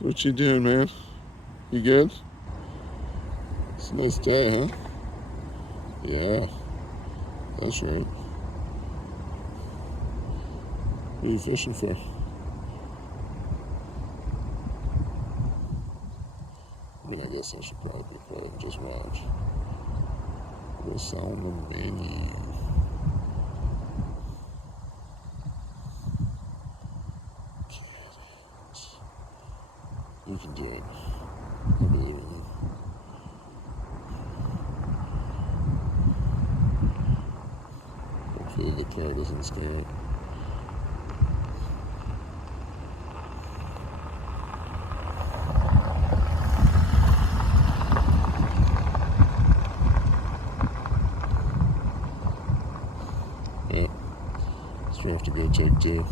So what you doing, man? You good? It's a nice day, huh? Yeah, that's right. What are you fishing for? I mean, I guess I should probably be quiet and just watch. What's on the menu? You can do it. I believe in you. Hopefully the car doesn't scare it. Yeah. So we have to go take two.